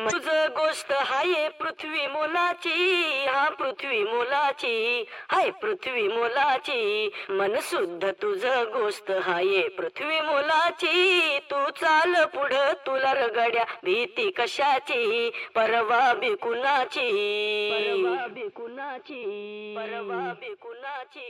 तुझ गोष्ट हाय पृथ्वी मोलाची, हा पृथ्वी मोलाची, हाय पृथ्वी मोलाची. मन शुद्ध तुझ गोष्ट हाय पृथ्वी मोलाची. तू चाल पुढं तुला रगड्या भीती कशाची, परवा बी कुणाची, परवा बी कुणाची, परवा बी कुणाची.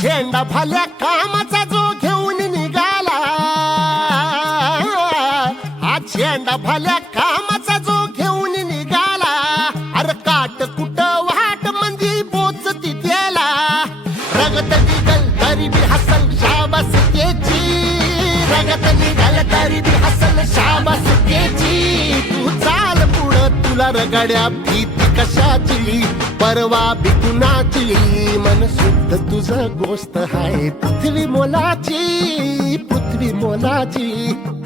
झेंडा भल्या कामाचा जो घेऊन निघाला, हा झेंडा भल्या कामाचा जो घेऊन निघाला. अरे काट कुट वाट मंदी पोचती त्याला, रगत निघल तरी बी हसल शाबास त्याची, रगत निघल तरी बी हसल शाबास त्याची. तू चाल पुढं तुला रगड्या भीती कशाची, परवा बी कुणाची. मन शुद्ध तुझं गोष्ट हाय पृथ्वी मोलाची, पृथ्वी मोलाची,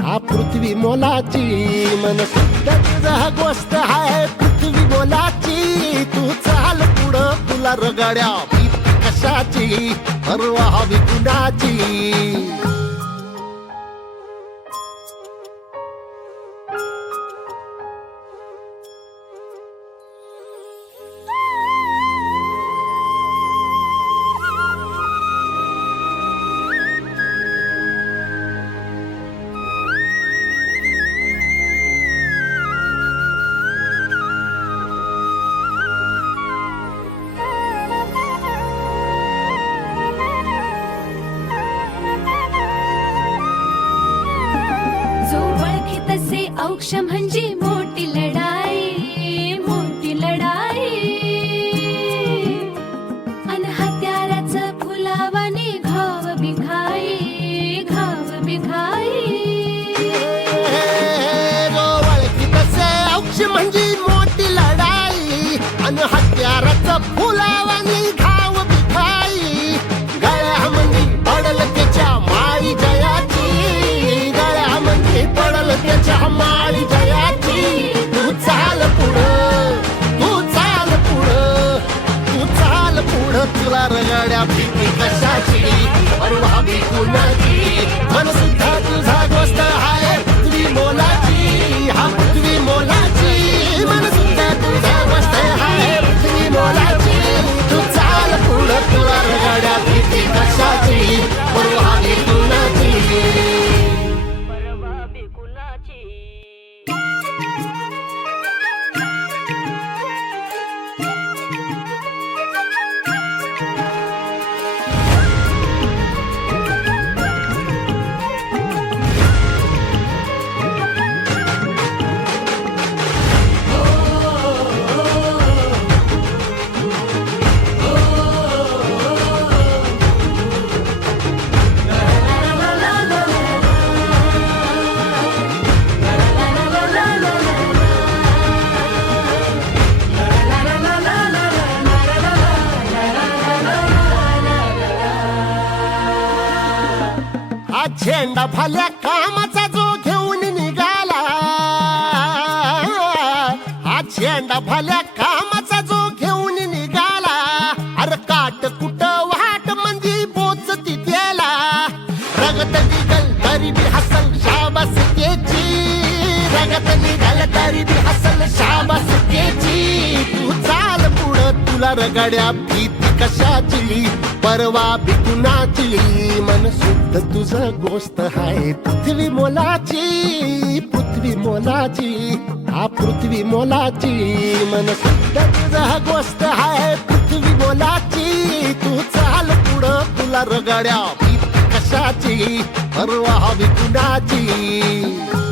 हा पृथ्वी मोलाची. मन शुद्ध तुझं गोष्ट हाय पृथ्वी मोलाची. तू चाल पुढं तुला रगड्या भीती कशाची, परवा बी कुणाची. औक्ष म्हणजे मोठी लढाई, मोठी लढाई. अन हत्याराचं फुलावाने घाव बिघाई, घाव बिघाई. औक्ष म्हणजे मोठी लढाई, अन हत्याराचं फुलावाने घाव बिघाई. गळ्यामध्ये पडल त्याच्या माळी जयाची, गळ्यामध्ये पडल त्याच्या माळी जयाची. तू चाल पुढं, तू चाल पुढं, तू चाल पुढं तुला रगड्या भीती कशाची, परवा बी कुणाची. मन सुद्धा तुझा गोष्ट हाय पृथ्वी मोलाची, हा पृथ्वी मोलाची. मन सुद्धा तुझा गोष्ट हाय पृथ्वी मोलाची. तू चाल पुढं तुला रगड्या भीती कशाची, परवा बी कुणाची. झेंडा भल्या कामाचा जो घेऊन निघाला, हा झेंडा भल्या कामाचा जो घेऊन निघाला. अरे काट कुट वाट मंदी पोचती त्याला, रगत निघल तरी बी हसल शाबास त्याची, रगत निघल तरी बी हसल शाबास त्याची. तू चाल पुढं तुला रगड्या भीती कशाची, परवा बी कुणाची. मन शुद्ध तुझं गोष्ट हाय पृथ्वी मोलाची, पृथ्वी मोलाची, हा पृथ्वी मोलाची. मन शुद्ध तुझं गोष्ट हाय पृथ्वी मोलाची. तू चाल पुढं तुला रगड्या भीती कशाची, परवा बी कुणाची.